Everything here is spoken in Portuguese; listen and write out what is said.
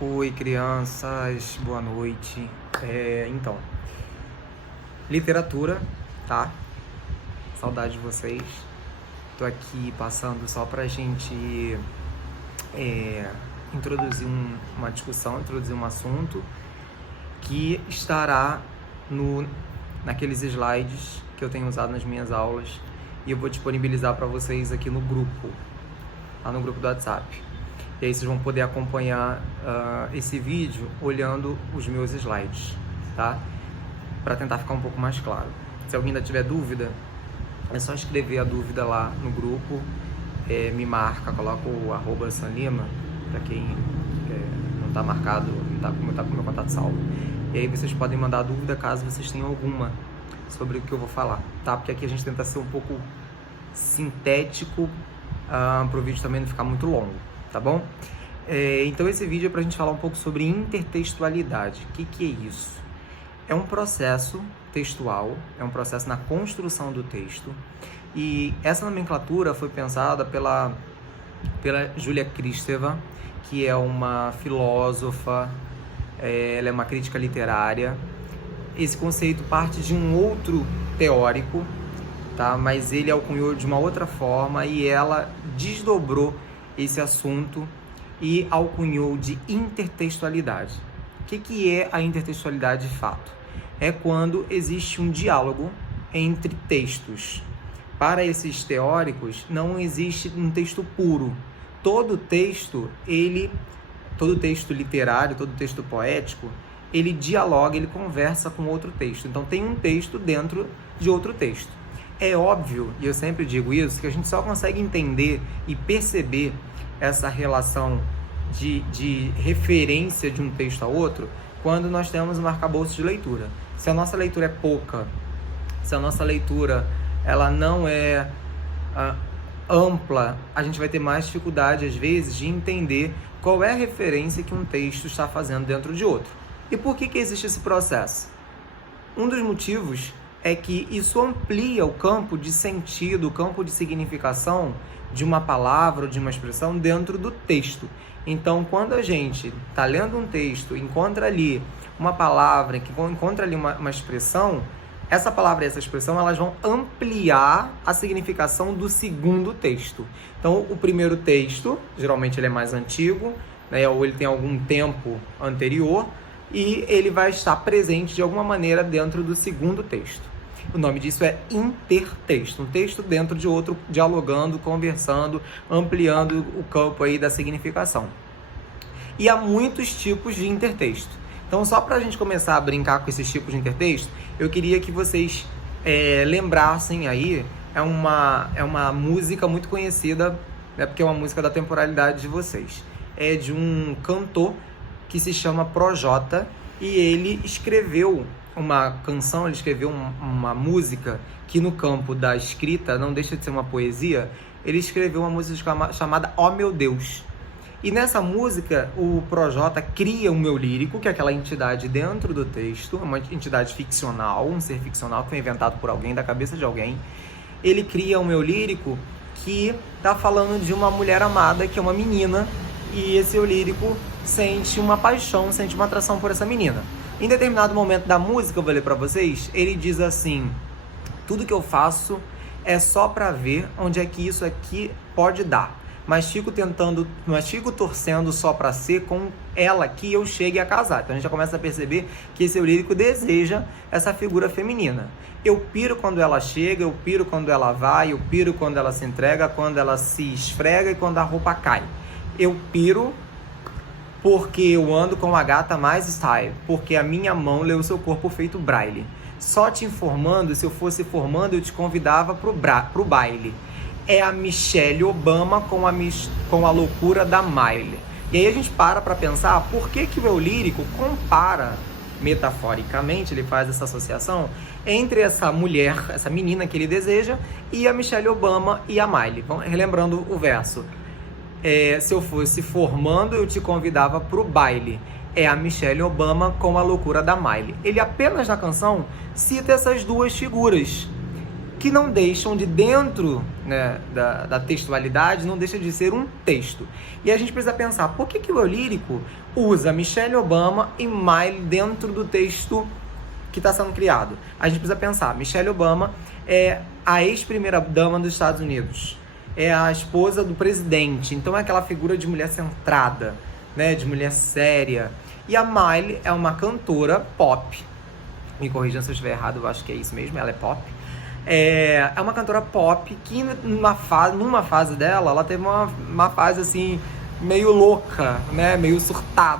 Oi, crianças, boa noite. Então, literatura, tá? Saudade de vocês. Tô aqui passando só pra gente introduzir uma discussão, introduzir um assunto que estará naqueles slides que eu tenho usado nas minhas aulas e eu vou disponibilizar para vocês aqui no grupo, lá no grupo do WhatsApp. E aí vocês vão poder acompanhar esse vídeo olhando os meus slides, tá? Para tentar ficar um pouco mais claro. Se alguém ainda tiver dúvida, é só escrever a dúvida lá no grupo, me marca, coloca o @sanlima, para quem não está marcado, não tá com o meu contato salvo. E aí vocês podem mandar dúvida caso vocês tenham alguma sobre o que eu vou falar, tá? Porque aqui a gente tenta ser um pouco sintético para o vídeo também não ficar muito longo, tá bom? Então esse vídeo é para a gente falar um pouco sobre intertextualidade. O que é isso? É um processo textual, é um processo na construção do texto, e essa nomenclatura foi pensada pela Julia Kristeva, que é uma filósofa, ela é uma crítica literária. Esse conceito parte de um outro teórico, tá? Mas ele alcunhou de uma outra forma e ela desdobrou esse assunto e alcunhou de intertextualidade. O que é a intertextualidade de fato? É quando existe um diálogo entre textos. Para esses teóricos, não existe um texto puro. Todo texto literário, todo texto poético, ele dialoga, ele conversa com outro texto. Então tem um texto dentro de outro texto. É óbvio, e eu sempre digo isso, que a gente só consegue entender e perceber essa relação de referência de um texto a outro quando nós temos um arcabouço de leitura. Se a nossa leitura é pouca, se a nossa leitura ela não é ampla, a gente vai ter mais dificuldade, às vezes, de entender qual é a referência que um texto está fazendo dentro de outro. E por que existe esse processo? Um dos motivos é que isso amplia o campo de sentido, o campo de significação de uma palavra ou de uma expressão dentro do texto. Então, quando a gente está lendo um texto, encontra ali uma palavra, encontra ali uma expressão, essa palavra e essa expressão elas vão ampliar a significação do segundo texto. Então, o primeiro texto, geralmente ele é mais antigo, né, ou ele tem algum tempo anterior, e ele vai estar presente de alguma maneira dentro do segundo texto. O nome disso é intertexto, um texto dentro de outro, dialogando, conversando, ampliando o campo aí da significação. E há muitos tipos de intertexto. Então, só para a gente começar a brincar com esses tipos de intertexto, eu queria que vocês lembrassem aí, é uma música muito conhecida, né, porque é uma música da temporalidade de vocês. É de um cantor que se chama Projota, e ele escreveu uma canção, ele escreveu uma música que no campo da escrita não deixa de ser uma poesia. Ele escreveu uma música chamada Ó Meu Deus. E nessa música o Projota cria um eu lírico, que é aquela entidade dentro do texto, uma entidade ficcional, um ser ficcional que foi inventado por alguém, da cabeça de alguém. Ele cria um eu lírico que está falando de uma mulher amada, que é uma menina, e esse eu lírico sente uma paixão, sente uma atração por essa menina. Em determinado momento da música, eu vou ler para vocês, ele diz assim: tudo que eu faço é só para ver onde é que isso aqui pode dar, mas fico torcendo só para ser com ela que eu chegue a casar. Então a gente já começa a perceber que esse eu lírico deseja essa figura feminina. Eu piro quando ela chega, eu piro quando ela vai, eu piro quando ela se entrega, quando ela se esfrega e quando a roupa cai. Eu piro porque eu ando com a gata mais style, porque a minha mão leu o seu corpo feito braille. Só te informando, se eu fosse formando, eu te convidava pro baile. É a Michelle Obama com a loucura da Miley. E aí a gente para pensar por que o eu lírico compara, metaforicamente, ele faz essa associação entre essa mulher, essa menina que ele deseja, e a Michelle Obama e a Miley. Então, relembrando o verso. Se eu fosse formando, eu te convidava pro baile. É a Michelle Obama com a loucura da Miley. Ele apenas na canção cita essas duas figuras. que não deixam de dentro, né, da textualidade, não deixa de ser um texto. E a gente precisa pensar, por que o eu lírico usa Michelle Obama e Miley dentro do texto que está sendo criado? A gente precisa pensar, Michelle Obama é a ex-primeira-dama dos Estados Unidos, é a esposa do presidente, então é aquela figura de mulher centrada, né, de mulher séria. E a Miley é uma cantora pop, me corrijam se eu estiver errado, eu acho que é isso mesmo, ela é pop. É uma cantora pop que numa fase dela, ela teve uma fase assim, meio louca, né? Meio surtada.